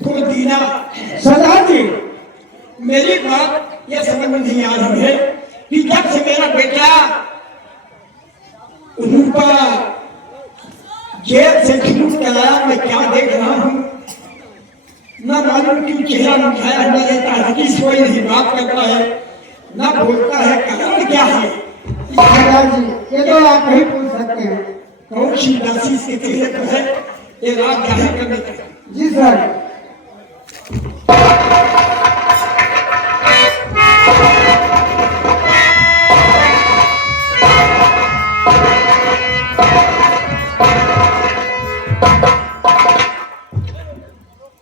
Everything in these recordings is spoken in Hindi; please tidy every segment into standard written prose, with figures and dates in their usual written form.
तो दीना सरदार जी, मेरी बात ये समझ में नहीं आ रही है कि जब से मेरा बेटा उनका जेल से छूट कर आया, मैं क्या देख रहा हूँ। न मालूम क्यों चेहरा मुझाया न रहता है, किसी कोई नहीं बात करता है, न बोलता है। कारण क्या है? सरदार जी, ये तो आप नहीं पूछ सकते हैं। कौन सी दासी इसके चेहरे पर है, ये रात जाहिर कर देता है। जी सर।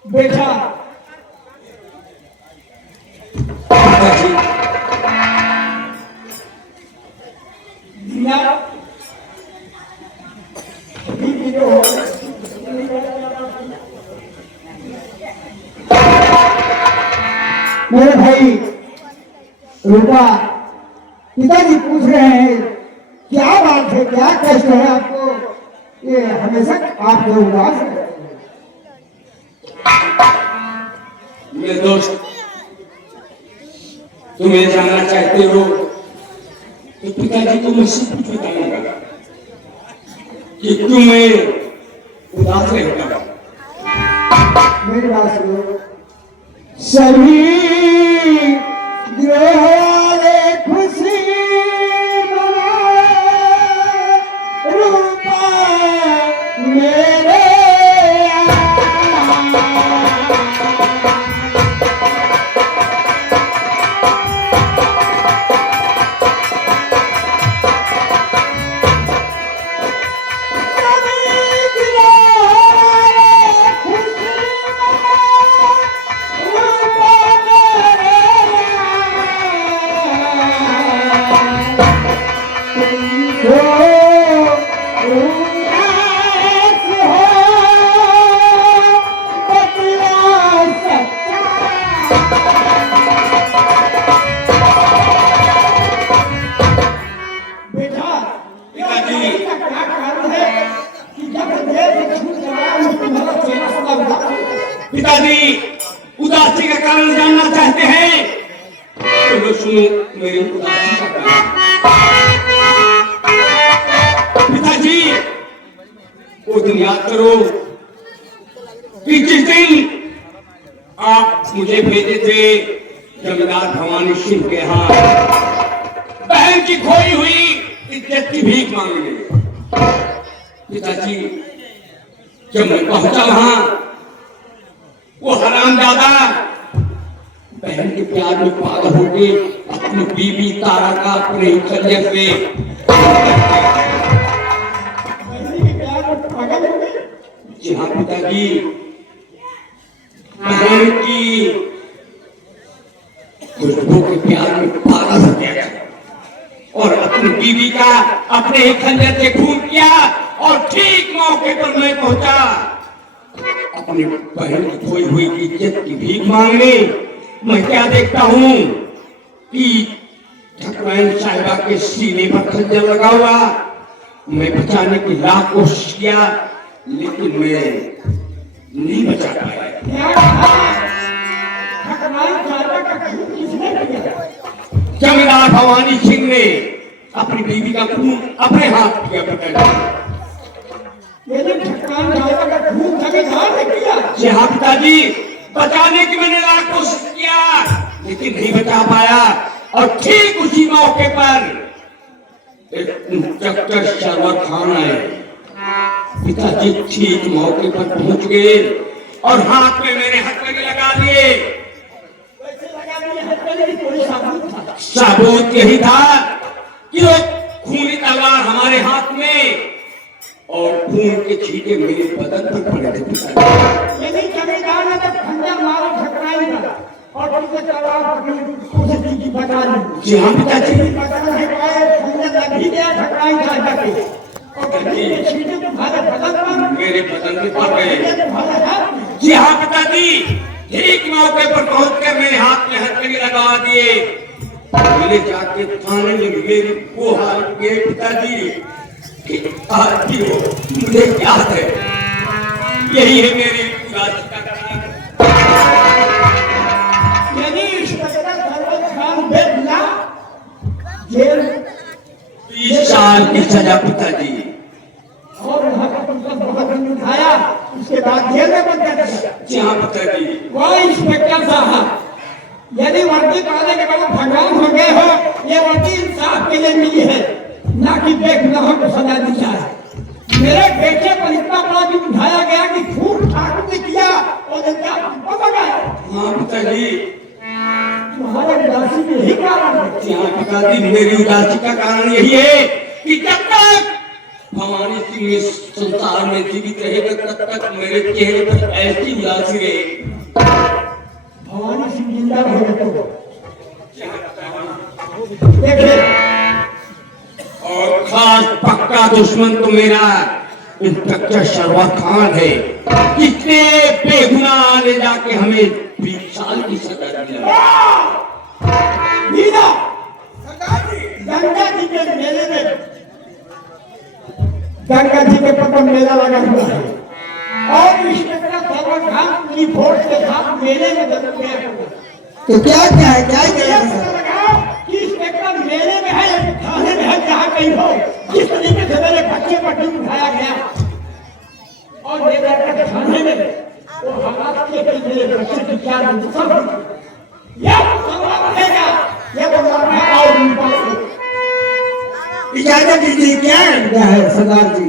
बेटा दीना मेरे भाई रूपा, पिताजी पूछ रहे हैं क्या बात है, क्या कष्ट है आपको? ये हमेशा आप जो उदास है। मेरे दोस्त, तुम ये जानना चाहते हो तो पिताजी को मैं सब कुछ बताऊंगा कि क्यों मैं उदास रहता हूं। मेरी बात सुनो। सभी ग्रह वाले खुशी मनाए, रूपा मेरे बेटा इसका क्या कारण है कि जब से जेल से छूट कर आया हूँ, तुम्हारा चेहरा सदा उदास है। पिताजी उदासी का कारण जानना चाहते हैं तो सुनो मेरी उदासी का कारण। पिताजी वो दिन याद करो कि जिस दिन आप मुझे भेजे थे जमींदार भवानी सिंह के यहाँ बहन की खोई हुई इज्जत की भीख मांगने। पिताजी जब मैं पहुंचा वहां, वो हरामजादा बहन के प्यार में पागल हो गए, अपनी बीबी तारा का अपने ही खंजर पे जी हाँ पिताजी, बहन की खुशबू के प्यार में पागल हो गया और अपनी बीवी का अपने ही खंजर से खून किया। और ठीक मौके पर मैं पहुंचा अपनी बहन की खोई हुई इज्जत की भीख मांगने। मैं क्या देखता हूँ कि ठकुराइन साहिबा के सीने पर खंजर लगा हुआ। मैं बचाने की लाख कोशिश किया लेकिन मैं नहीं बचा पाया। जमींदार भवानी सिंह ने अपनी बीवी का खून अपने हाथ किया। जी हाँ पिताजी, बचाने की मैंने लाख कोशिश किया लेकिन नहीं बचा पाया। और ठीक उसी मौके पर एक इंस्पेक्टर शर्मा खान आए। पिताजी ठीक मौके पर पहुंच गए और हाथ में मेरे हथकड़ी लगा लिए। सबूत यही था कि वो खूनी तलवार हमारे हाथ में और खून के छींटे मेरे बदन पर पड़े थे। जी हाँ पिताजी, मेरे बदन में पड़ गए। जी हाँ पिताजी, ठीक मौके पर पहुंचकर मेरे हाथ में हथकड़ी लगा दिए। मेरे जाके थाने में मेरी वो हाल किए पिताजी कि आज भी हो मुझे याद है। यही है मेरी उदासी का कारण। साल की सजा पिताजी। और वहाँ का तुमको बहुत दिन उठाया, उसके बाद जेल में बंद कर दिया। जी हाँ पिताजी। वो इंस्पेक्टर साहब, यदि वर्दी पहनने के बाद भगवान हो गए हो, ये वर्दी इंसाफ के लिए मिली है, ना कि देख न हो तो सजा दी जाए। मेरे बेटे पर इतना बड़ा जुर्म उठाया गया कि खूब ठाकुर ने किया और जनता तुमको लगाया। हाँ पिताजी। तुम्हारे उदासी में यही कारण है। जी हाँ पिताजी, मेरी उदासी का कारण यही है कि जब तक भवानी सिंह इस संसार में जीवित रहेगा तब तक मेरे चेहरे पर ऐसी उदासी रहे। भवानी सिंह जिंदा रहे तो देखिए, और खास पक्का दुश्मन तो मेरा इंस्पेक्टर शरवा खान है, कितने बेगुनाह ले जाके हमें 20 साल की सजा दिला। मीना, गंगा जी के मेले में, गंगा जी के पता मेला लगा हुआ है और इंस्पेक्टर शरवा खान पूरी फोर्स के साथ मेले में जब गए। तो क्या क्या है, क्या क्या है? कि इंस्पेक्टर मेले में है, थाने में है, जहाँ कहीं हो, जिस तरीके से मेरे बच्चे पर जुर्म उठाया गया और ले जाकर थाने में वो हालात के कि मेरे बच्चे की क्या सब यह संभव रहेगा, यह बंगाल में और ऊपर से इजाजत दीजिए, क्या है सरदार जी?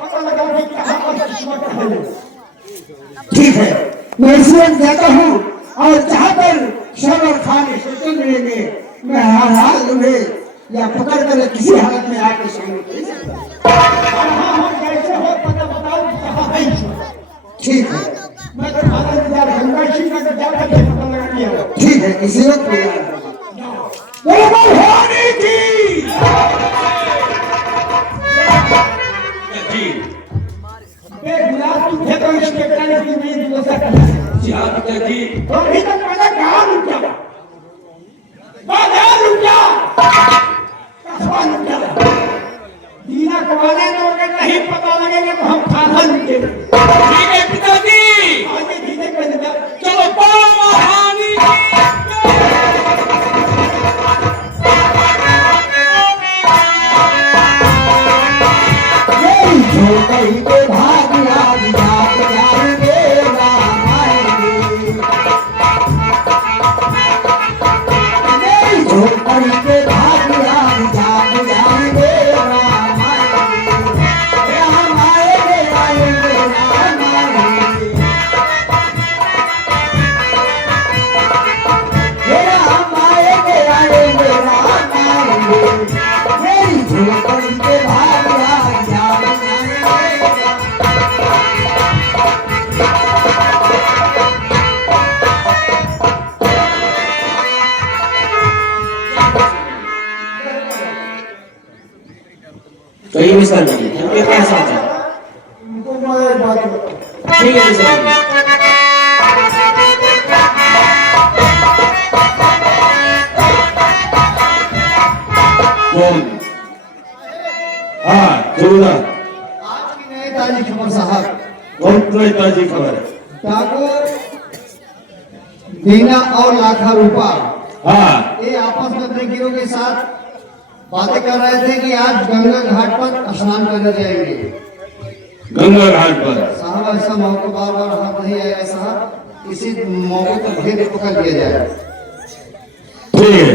पता लगा कि कहाँ पर किस्मत है। ठीक है, मैं इस वक्त जाता हूँ और जहाँ पर शरवर खान स्टेशन मिलेंगे, मैं हर हाल तुम्हें या पकड़ कर किसी हालत में आपके सामने भेज सकता हाँ, हम कैसे हो पता बताओ कहाँ है ईश्वर। ठीक है, मैं तुम्हारा इंतजार गंगा जी का जाकर के पता लगा दिया। ठीक है, इसी वक्त मैं आ रहा हूँ। बोलो भवानी की। जी बेगुनाह तुझे तो इंस्पेक्टर ने की मेरी दुआ कर जी हाँ पिताजी। तो अभी तक पता कहाँ रुक जा, बाजार रुक जा, कस्बा रुक जा। दीना कमाने तो अगर नहीं पता लगेगा तो हम थाना रुकेंगे। ठीक है पिताजी। आगे धीरे कर जा। चलो भवानी झोंकई के भाग आज जाग जाएंगे राम आएंगे। झोंकई के भाग आज जाग जाएंगे राम आएंगे। राम आएंगे, आएंगे राम आएंगे। राम आएंगे, आएंगे राम आएंगे। मेरी झोंकई के भाग आज जाग तो ये भी सर जी, हमको क्या समझा? उनको मैं एक बात बताऊं। ठीक है सर जी। कौन? हाँ जरूर। आज की नई ताजी खबर साहब, कौन तुम्हें ताजी खबर है? ठाकुर दीना और लाखा रूपा हाँ ये आपस में अपने गिरोह के साथ बातें कर रहे थे कि आज गंगा घाट पर स्नान करने जाएंगे। गंगा घाट पर साहब ऐसा मौका बार बार हाथ नहीं आएगा साहब, इसी मौके पर घेर पकड़ लिया जाए। ठीक है,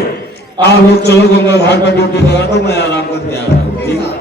आप लोग चलो गंगा घाट पर ड्यूटी लगा दो, मैं आराम करके आ रहा हूँ। ठीक है।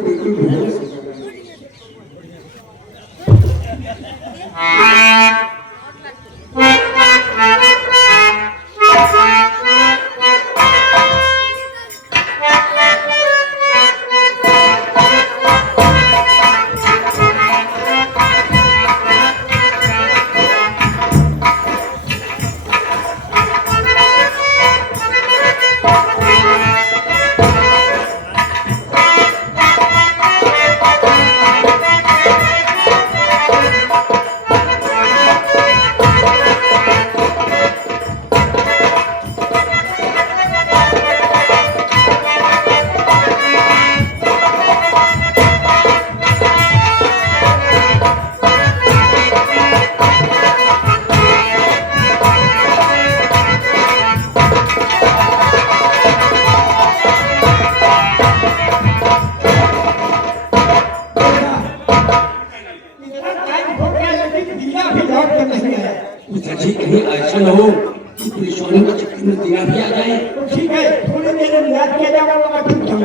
बिल्कुल बेहोश हो गए। पिताजी कहीं ऐसा न हो कि पुलिस वालों के चक्कर में दिया भी आ जाए। तो ठीक है, थोड़ी देर में याद किया जाएगा, वो मैं ठीक हूँ।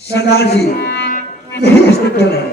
सरदार जी यही इंस्पेक्टर है।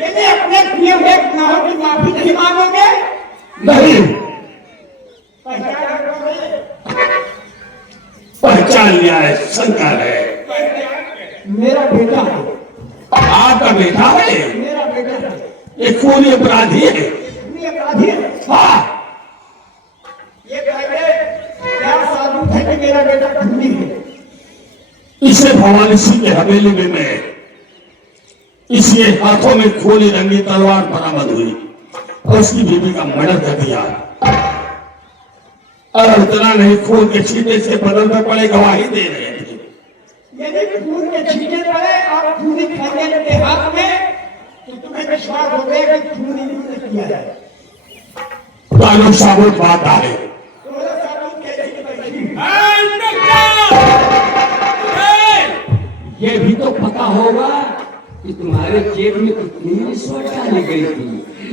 यदि अपने किए हुए गुनाहों की माफी नहीं मांगोगे, नहीं, पहचान करोगे? पहचान लिया है, शंका है। मेरा बेटा है। आपका आपका बेटा है? मेरा बेटा है। ये खूनी अपराधी है। ये अपराधी है। हाँ, ये कहेंगे क्या साबुत है कि मेरा बेटा खूनी है? इसे भवानी सिंह की हवेली में मैं इसके हाथों में खूनी रंगी तलवार बरामद हुई और उसकी बीवी का मर्डर कर दिया। और इतना नहीं, खून के छींटे से बदल में पड़े गवाही दे रहे थे। यदि खून के छींटे पड़े और खूनी खंजर के हाथ में तो तुम्हें विश्वास हो गया कि खूनी ने किया है। कानून साबुत बात है। तो साबुत कैसे बैठी? ये भी तो पता होगा कि तुम्हारे जेब में कितनी रिश्वत डाली गई थी।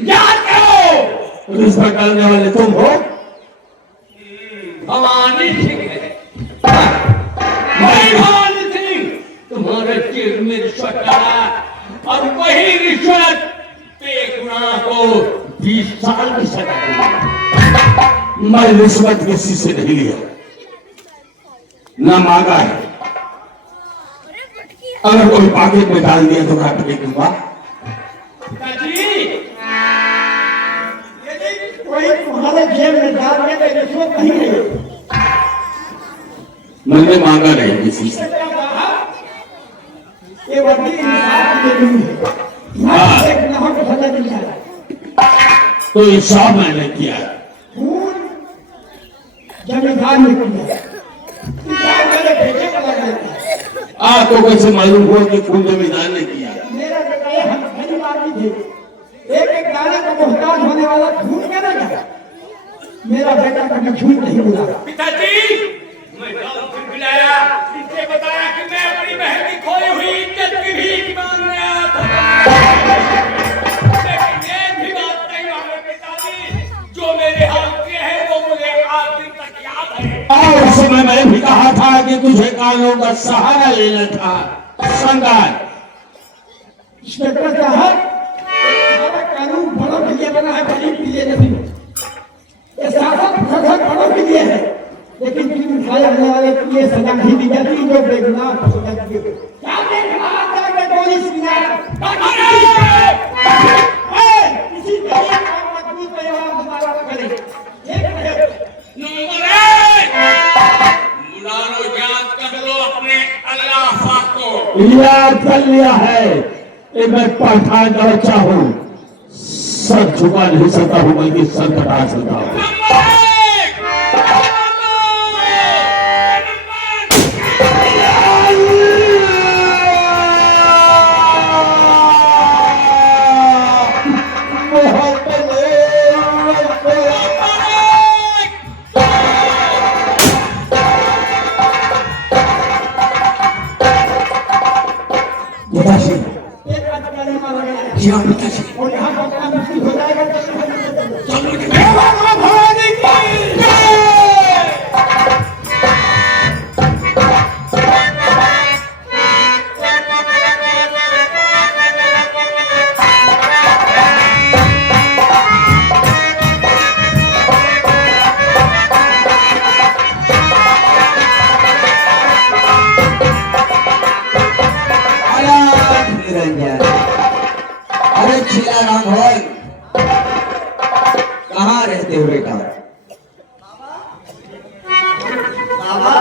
याद करो, रिश्वत डालने वाले तुम हो। भवानी सिंह है। भवानी सिंह तुम्हारे जेब में रिश्वत डाला और वही रिश्वत बेगुनाह को 20 साल की सजा दी। मैं रिश्वत किसी से नहीं लिया, ना मांगा है। अगर कोई पॉकेट में डाल दिया तो काट के दूंगा। यदि कोई तुम्हारे जेब में डाल दे तो रिश्वत नहीं है। मैंने मांगा नहीं किसी से। ये वकील इंसाफ की जरूरी है। हाँ। एक गुनाहों को सजा दी जाए। तो इंसाफ मैंने किया। खून जमींदार ने किया। इंसाफ मेरे बेटे को लगा है। आपको कैसे मालूम हुआ कि खून जमींदार ने किया? मेरा बेटा ये हम पहली बार भी थे। एक एक दाने का मोहताज होने वाला झूठ कहना क्या? मेरा बेटा कभी झूठ नहीं बोला। पिताजी, मैं गांव से बुलाया, इससे बताया कि मैं अपनी बहन की खोई हुई इज्जत की भीख मांग रहा था। लेकिन एक भी बात नहीं मांगे पिताजी, जो मेरे हाथ के है वो मुझे आज दिन तक याद है। और उस समय मैं भी कहा था कि तुझे कानून का सहारा लेना था। संगार इंस्पेक्टर साहब, हमारा कानून बड़ों के लिए बना है, गरीब के लिए नहीं। ये शासन प्रशासन बड़ों के लिए है, लेकिन जुर्म उठाए जाने वाले के लिए सजा नहीं दी जाती जो बेगुनाह को सजा दी जाती है। क्या देखना आता है कि पुलिस किसी के लिए काम मजबूत परिवार दोबारा करे। एक मुलानो याद कर लो अपने अल्लाह पाक को। याद कर लिया है। ये मैं पठान का बच्चा हूँ, सर झुका नहीं सकता हूँ बल्कि सर कटा सकता हूँ। और यहाँ पर काम मुश्किल हो जाएगा। अरे छिला राम भोल, कहाँ रहते हो बेटा? बाबा,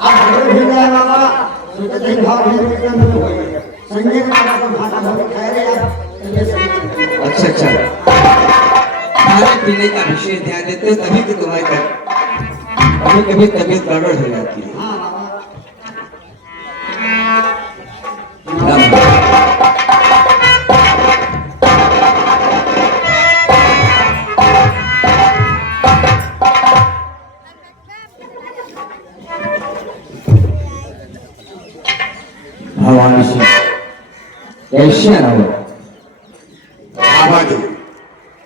आप घर भी गए बाबा, तो कहीं भाव नहीं रुकते हैं। संजय बाबा को भाटा बहुत ठहरे आप। अच्छा अच्छा, खाने पीने का विशेष ध्यान देते हो तभी तो तुम्हारी कभी कभी तबीयत गड़बड़ हो जाती है। हाँ बाबा। भवानी सिंह कैसे रहो? बाबा जी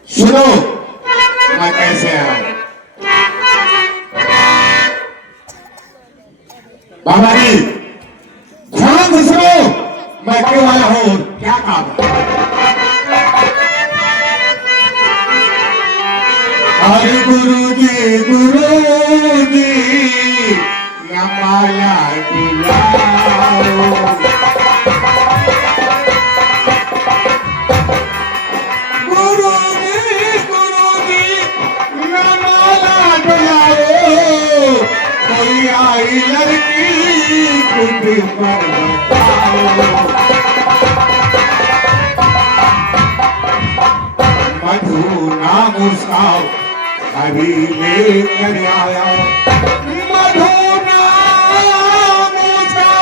सुनो, मैं कैसे आया। बाबा जी ध्यान से सुनो, मैं क्यों आया हूँ, क्या काम है। हरि गुरु जी न माया दिलाओ। उसका अभी लेकर आया, मधु नाम उसका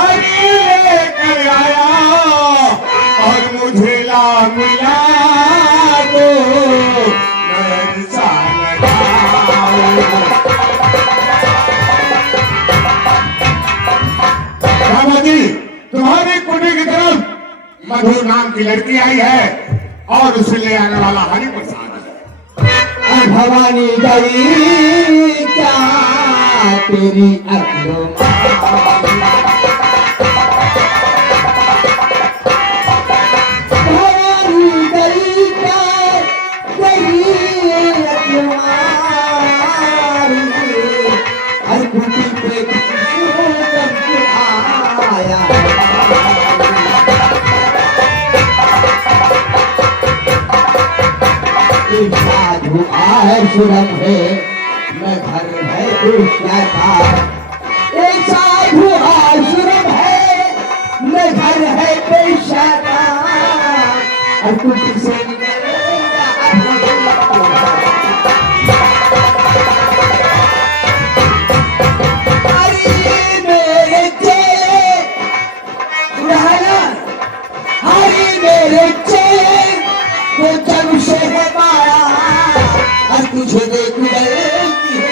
अभी लेकर आया, और मुझे ला मिला तो नयन सा लगाओ। बाबा जी, तुम्हारी कुटी की तरफ मधु नाम की लड़की आई है और उसे ले आने वाला हरि प्रसाद है। भवानी गई क्या तेरी अखियों भवानी गई क्या तेरी अखियों हर कुटी पे करके आया साधु आश्रम है मैं घर है दूसरा का, एक साधु आश्रम है मैं घर है पेशा का, और कुछ से निकलेगा हरी मेरे चेले रहना, हरी मेरे चेले वो जब से है माया, और तुझे देख डरती है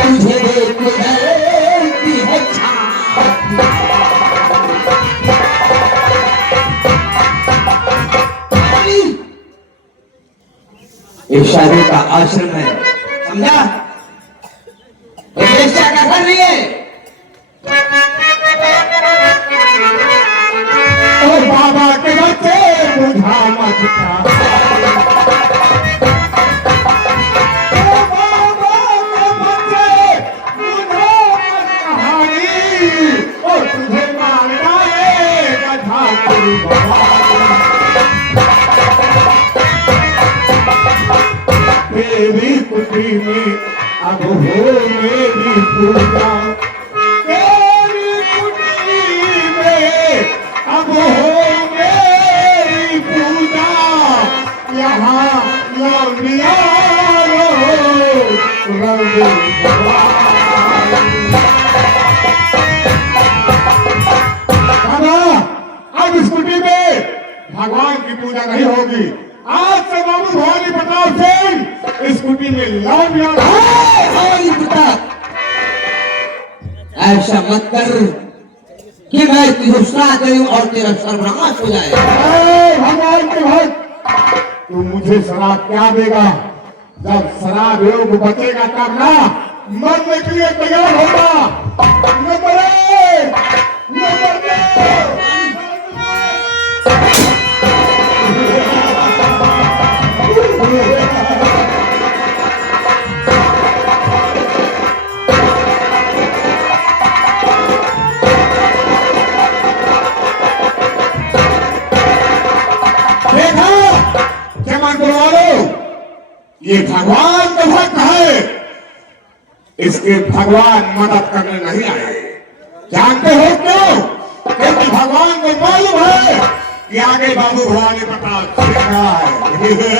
तुझे देख डरती है ये शादी का आश्रम है, समझा? ये क्या कर रही है? और बाबा के बच्चे बुझा मत था, बाबा के बच्चे बुझा मत कहानी, और तुझे मार डालेगा ठाकुर भगवान। तेरी कुटी में अब हो मेरी पूजा, तेरी कुटी में अब हो मेरी पूजा, यहाँ लौटिया अब इस कुटी में भगवान की पूजा नहीं होगी। आज से बाबू भवानी प्रताप सिंह इस कुटी में लौटिया। भवानी प्रताप, ऐसा मत कर कि मैं तुझे श्राद्ध करूं और तेरा सर्वनाश हो जाए। भगवान के भक्त, तू मुझे शराब क्या देगा? जब शराब योग बचेगा तब ना मरने के लिए तैयार होगा। नंबर एक, नंबर दो। ये भगवान का भक्त है, इसके भगवान मदद करने नहीं आए। जानते हो क्यों? क्योंकि भगवान को मालूम है कि आगे बाबू भवानी प्रताप सिंह है।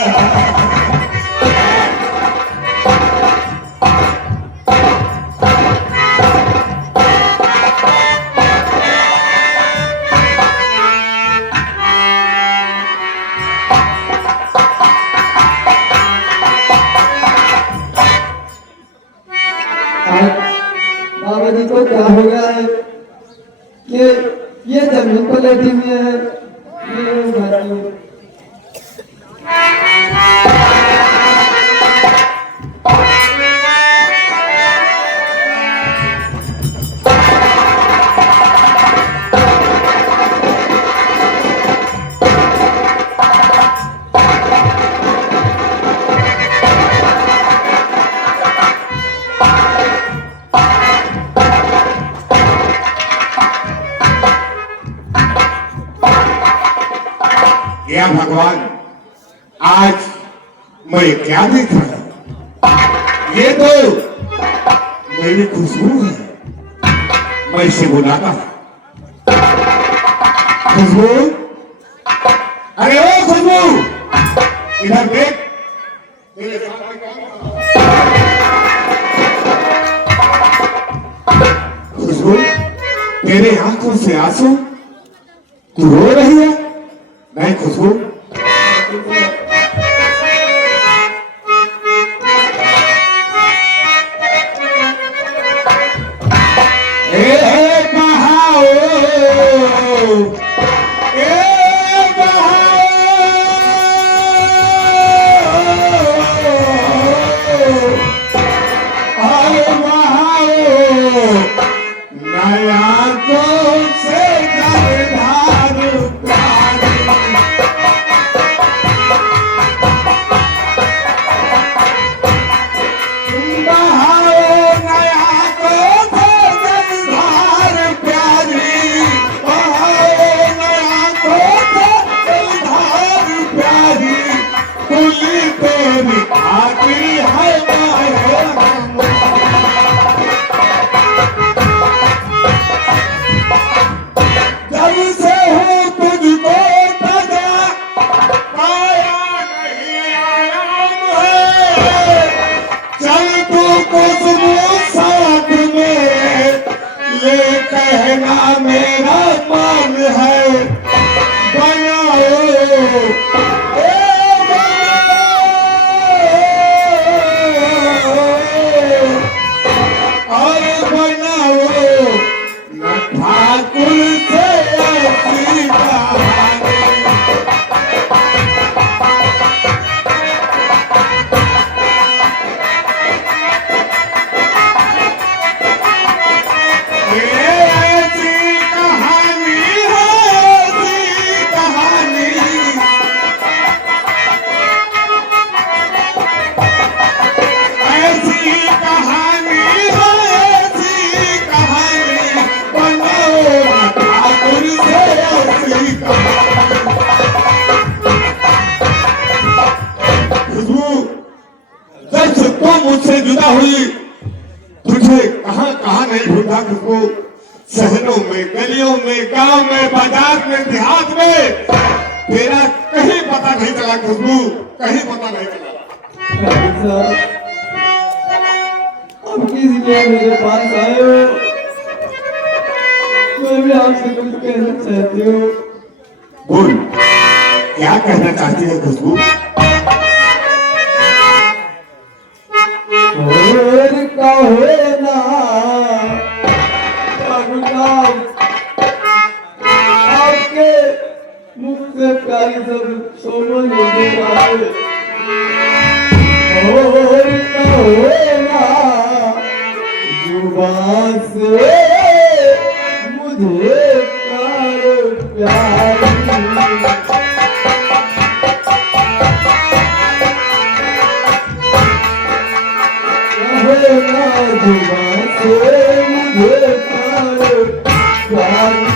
बाबा जी को क्या हो गया है कि ये जमीन पर लेटी हुई है, ये घर या भगवान, आज मैं क्या देख रहा हूं? ये तो मेरी खुशबू है। मैं इसे बुलाता हूं। खुशबू, अरे ओ खुशबू, इधर देख, तेरे सामने कौन खड़ा? खुशबू, तेरे आंखों से आंसू, तू रो रही है? नहीं खुशबू, मुझसे जुदा हुई, तुझे कहां कहां नहीं ढूंढा खुशबू, शहरों में, गलियों में, गांव में, बाजार में, देहात में, तेरा कहीं पता नहीं चला खुशबू, कहीं पता नहीं चला। अब किस लिए मेरे पास आए हो? मैं भी आपसे कुछ कहना चाहती हूँ। बोल, क्या कहना चाहती है खुशबू? और कहे ना आपके मुख से प्यारी सब समझ और कहे ना जुबान से मुझे प्यारी जुबान से मुझे प्यारी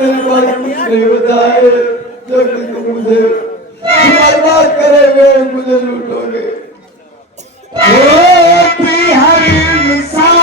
मेरे पास कुछ नहीं बताए, जब तुम मुझे बर्बाद करोगे, मुझे लूटोगे। हर इंसान